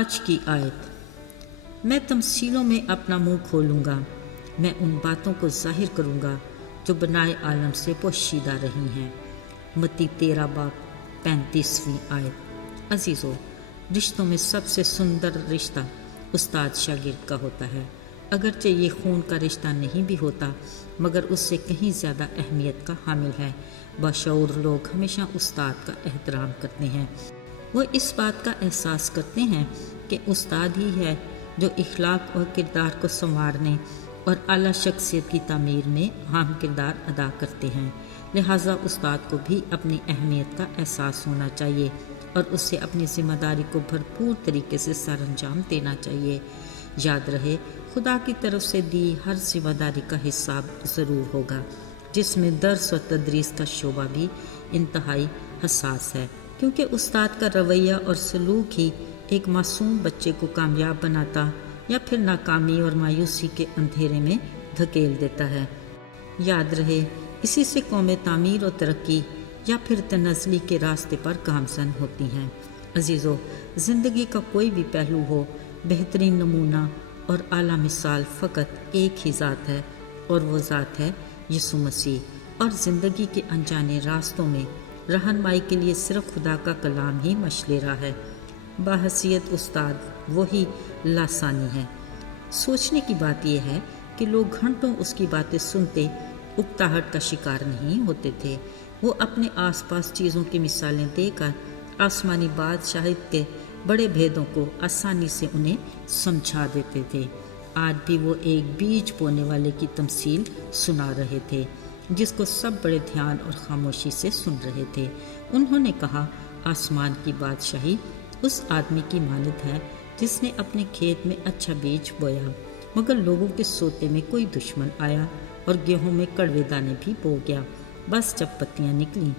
آج کی آیت۔ میں تمثیلوں میں اپنا منہ کھولوں گا، میں ان باتوں کو ظاہر کروں گا جو بنائے عالم سے پوشیدہ رہی ہیں۔ متی 13 باب 35ویں آیت۔ عزیزو، رشتوں میں سب سے سندر رشتہ استاد شاگرد کا ہوتا ہے، اگرچہ یہ خون کا رشتہ نہیں بھی ہوتا مگر اس سے کہیں زیادہ اہمیت کا حامل ہے۔ باشعور لوگ ہمیشہ استاد کا احترام کرتے ہیں، وہ اس بات کا احساس کرتے ہیں کہ استاد ہی ہے جو اخلاق اور کردار کو سنوارنے اور اعلیٰ شخصیت کی تعمیر میں اہم کردار ادا کرتے ہیں، لہٰذا استاد کو بھی اپنی اہمیت کا احساس ہونا چاہیے اور اس سے اپنی ذمہ داری کو بھرپور طریقے سے سر انجام دینا چاہیے۔ یاد رہے، خدا کی طرف سے دی ہر ذمہ داری کا حساب ضرور ہوگا، جس میں درس اور تدریس کا شعبہ بھی انتہائی حساس ہے، کیونکہ استاد کا رویہ اور سلوک ہی ایک معصوم بچے کو کامیاب بناتا یا پھر ناکامی اور مایوسی کے اندھیرے میں دھکیل دیتا ہے۔ یاد رہے، اسی سے قوم تعمیر و ترقی یا پھر تنزلی کے راستے پر گامزن ہوتی ہیں۔ عزیزو، زندگی کا کوئی بھی پہلو ہو، بہترین نمونہ اور اعلیٰ مثال فقط ایک ہی ذات ہے اور وہ ذات ہے یسوع مسیح، اور زندگی کے انجانے راستوں میں رہنمائی کے لیے صرف خدا کا کلام ہی مشل راہ ہے۔ باحثیت استاد وہی لاسانی ہے۔ سوچنے کی بات یہ ہے کہ لوگ گھنٹوں اس کی باتیں سنتے اکتاہٹ کا شکار نہیں ہوتے تھے، وہ اپنے آس پاس چیزوں کی مثالیں دے کر آسمانی بادشاہت کے بڑے بھیدوں کو آسانی سے انہیں سمجھا دیتے تھے۔ آج بھی وہ ایک بیج بونے والے کی تمثیل سنا رہے تھے جس کو سب بڑے دھیان اور خاموشی سے سن رہے تھے۔ انہوں نے کہا، آسمان کی بادشاہی اس آدمی کی مانند ہے جس نے اپنے کھیت میں اچھا بیج بویا، مگر لوگوں کے سوتے میں کوئی دشمن آیا اور گیہوں میں کڑوے دانے بھی بو گیا۔ بس جب پتیاں نکلیں،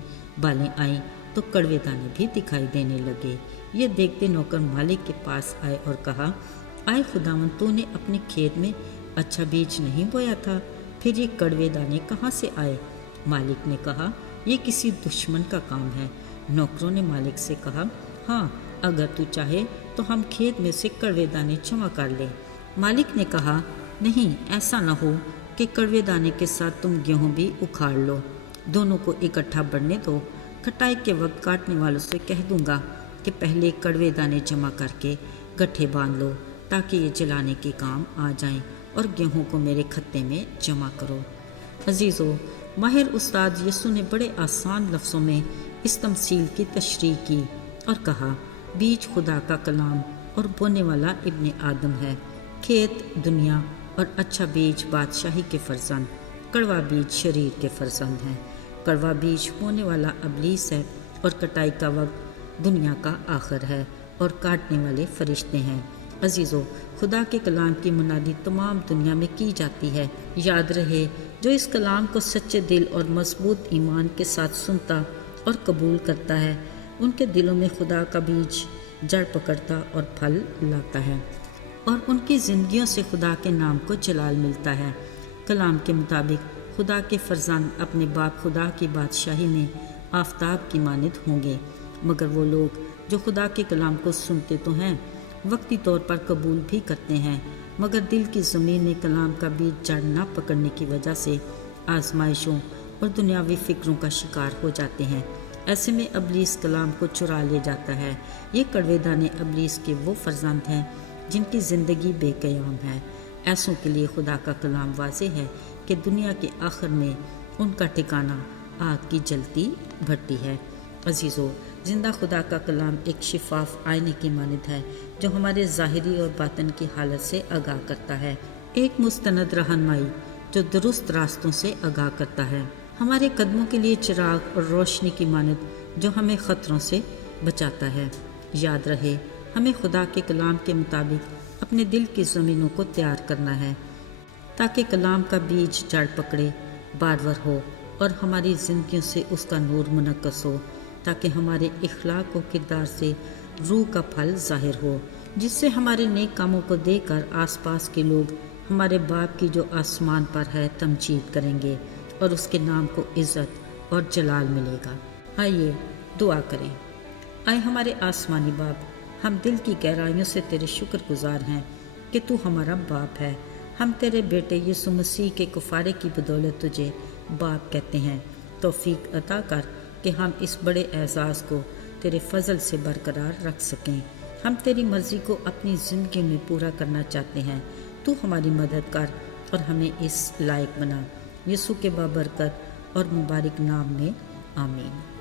بالیں آئیں تو کڑوے دانے بھی دکھائی دینے لگے۔ یہ دیکھتے نوکر مالک کے پاس آئے اور کہا، آئے خداوند، تو نے اپنے کھیت میں اچھا بیج نہیں بویا تھا، پھر یہ کڑوے دانے کہاں سے آئے؟ مالک نے کہا، یہ کسی دشمن کا کام ہے۔ نوکروں نے مالک سے کہا، ہاں، اگر تو چاہے تو ہم کھیت میں سے کڑوے دانے جمع کر لیں۔ مالک نے کہا، نہیں، ایسا نہ ہو کہ کڑوے دانے کے ساتھ تم گیہوں بھی اکھاڑ لو، دونوں کو اکٹھا بڑھنے دو۔ کٹائی کے وقت کاٹنے والوں سے کہہ دوں گا کہ پہلے کڑوے دانے جمع کر کے گٹھے باندھ لو تاکہ یہ جلانے کے کام آ جائیں، اور گیہوں کو میرے کھتے میں جمع کرو۔ عزیزو، ماہر استاد یسوع نے بڑے آسان لفظوں میں اس تمثیل کی تشریح کی اور کہا، بیج خدا کا کلام اور بونے والا ابن آدم ہے۔ کھیت دنیا اور اچھا بیج بادشاہی کے فرزند، کڑوا بیج شریر کے فرزند ہیں۔ کڑوا بیج بونے والا ابلیس ہے اور کٹائی کا وقت دنیا کا آخر ہے اور کاٹنے والے فرشتے ہیں۔ عزیزو، خدا کے کلام کی منادی تمام دنیا میں کی جاتی ہے۔ یاد رہے، جو اس کلام کو سچے دل اور مضبوط ایمان کے ساتھ سنتا اور قبول کرتا ہے، ان کے دلوں میں خدا کا بیج جڑ پکڑتا اور پھل لاتا ہے، اور ان کی زندگیوں سے خدا کے نام کو جلال ملتا ہے۔ کلام کے مطابق خدا کے فرزند اپنے باپ خدا کی بادشاہی میں آفتاب کی مانند ہوں گے، مگر وہ لوگ جو خدا کے کلام کو سنتے تو ہیں، وقتی طور پر قبول بھی کرتے ہیں، مگر دل کی زمین میں کلام کا بیج جڑ نہ پکڑنے کی وجہ سے آزمائشوں اور دنیاوی فکروں کا شکار ہو جاتے ہیں۔ ایسے میں ابلیس کلام کو چرا لے جاتا ہے۔ یہ کڑوے دانے ابلیس کے وہ فرزند ہیں جن کی زندگی بے قیام ہے۔ ایسوں کے لیے خدا کا کلام واضح ہے کہ دنیا کے آخر میں ان کا ٹھکانہ آگ کی جلتی بھٹی ہے۔ عزیزو، زندہ خدا کا کلام ایک شفاف آئینے کی مانند ہے جو ہمارے ظاہری اور باطن کی حالت سے آگاہ کرتا ہے، ایک مستند رہنمائی جو درست راستوں سے آگاہ کرتا ہے، ہمارے قدموں کے لیے چراغ اور روشنی کی مانند جو ہمیں خطروں سے بچاتا ہے۔ یاد رہے، ہمیں خدا کے کلام کے مطابق اپنے دل کی زمینوں کو تیار کرنا ہے تاکہ کلام کا بیج جڑ پکڑے، بارور ہو اور ہماری زندگیوں سے اس کا نور منعکس ہو، تاکہ ہمارے اخلاق و کردار سے روح کا پھل ظاہر ہو، جس سے ہمارے نیک کاموں کو دیکھ کر آس پاس کے لوگ ہمارے باپ کی جو آسمان پر ہے تمجید کریں گے اور اس کے نام کو عزت اور جلال ملے گا۔ آئیے دعا کریں۔ اے ہمارے آسمانی باپ، ہم دل کی گہرائیوں سے تیرے شکر گزار ہیں کہ تو ہمارا باپ ہے۔ ہم تیرے بیٹے یسوع مسیح کے کفارے کی بدولت تجھے باپ کہتے ہیں۔ توفیق عطا کر کہ ہم اس بڑے اعزاز کو تیرے فضل سے برقرار رکھ سکیں۔ ہم تیری مرضی کو اپنی زندگی میں پورا کرنا چاہتے ہیں۔ تو ہماری مدد کر اور ہمیں اس لائق بنا۔ یسوع کے بابرکت اور مبارک نام میں آمین۔